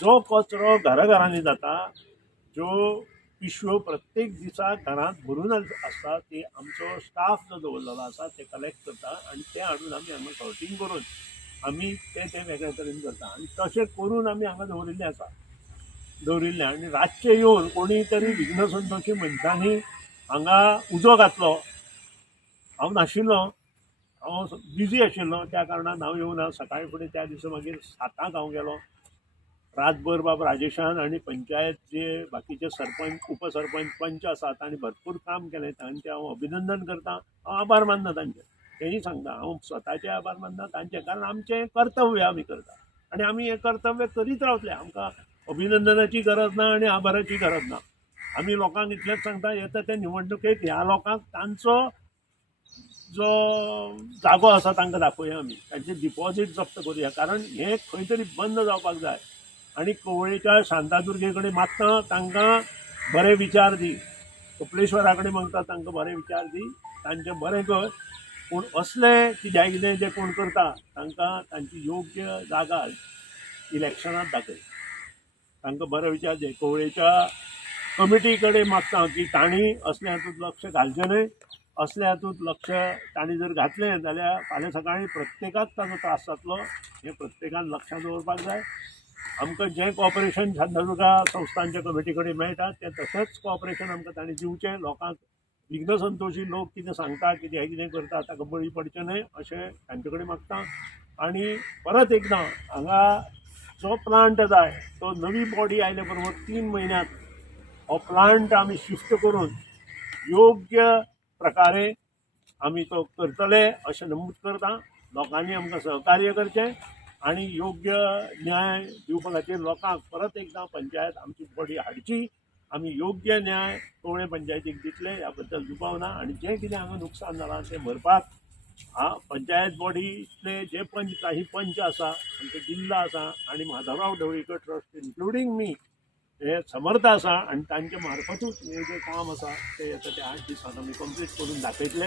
जो कचरो घराघरांनी जाता, ज्यो पिशव्यो प्रत्येक दिसा घरांत भरूनच आसता, ती आमचो स्टाफ जो दवरलेलो आसा ते कलेक्ट करता आनी ते हाडून आमी हांगा सॉर्टींग करून आमी ते वेगळे तरेन करता आनी तशें करून आमी हांगा दवरिल्ले आनी रातचे येवन कोणी तरी विघ्न संतोशी मनशांनी हांगा उजो घातलो. हांव नाशिल्लो, हांव बिजी आशिल्लो, त्या कारणान हांव येवना. सकाळी फुडें त्या दिसा मागीर 7:00 हांव गेलो. रातभर बाब राजेशान आणि पंचायत जे बाकीचे सरपंच उपसरपंच पंच आसात तांणी भरपूर काम केलें, तांचे हांव अभिनंदन करता. हांव आभार मानना तांचे, तेही सांगता हांव स्वताचे आभार मानना तांचे, कारण आमचें कर्तव्य आमी करता आनी आमी हें कर्तव्य करीत रावतले. आमकां अभिनंदनाची गरज ना आनी आभाराची गरज ना. आमी लोकांक इतलेंच सांगता, येता ते निवडणुकेक ह्या लोकांक तांचो जो जागो आसा तांकां दाखोवया, आमी तांचे डिपॉझीट जप्त करुया, कारण हें खंय तरी बंद जावपाक जाय. आणि कवळेच्या शांतादुर्गे कडेन मागता तांकां बरे विचार दी, कपलेश्वरा कडेन मागता तांकां बरे विचार दी, तांचें बरें कर. पूण असले कित्याक जे कोण करता तांकां तांची योग्य जागा इलेक्शनांत दाखय, तांकां बरे विचार दी. कवळेच्या कमिटी कडेन मागता की तांणी असल्या हातूंत लक्ष घालचें न्हय. असल्या हातूंत लक्ष तांणी जर घातलें जाल्यार फाल्यां सकाळीं प्रत्येकाक ताजो त्रास जातलो. हें प्रत्येकान लक्षांत दवरपाक जाय. आमकां जें कॉपरेशन शांतादुर्गा संस्थांच्या कमिटी कडेन मेळटा तें तशेंच कॉपरेशन आमकां तांणी दिवचें. लोकांक विघ्न संतोशी लोक कितें सांगता, कितें करता ताका बळी पडचें न्हय अशें तांचे कडेन मागता. आनी परत एकदां हांगा जो प्लांट जाय तो नवी बॉडी आयले बरोबर 3 म्हयन्यांत हो प्लांट आमी शिफ्ट करून योग्य प्रकारे आमी तो करतले अशें नमूद करता. लोकांनी आमकां सहकार्य करचें आणि योग्य न्याय दिवपा खातीर लोकांक परत एकदां पंचायत आमची बॉडी हाडची. आमी योग्य न्याय कवळे पंचायतीक दितले ह्या बद्दल दुबाव ना. आनी जें कितें हांगा नुकसान जालां तें भरपाक पंचायत बॉडीतले जे काही पंच आसा आमचे जिल्ला आसा आनी माधवराव ढवळीकर ट्रस्ट इन्क्लुडींग मी हे समर्थ आसा आनी तांचे मार्फतूच हे जे काम आसा ते येता ते 8 दिसांत आमी कंप्लीट करून दाखयतले.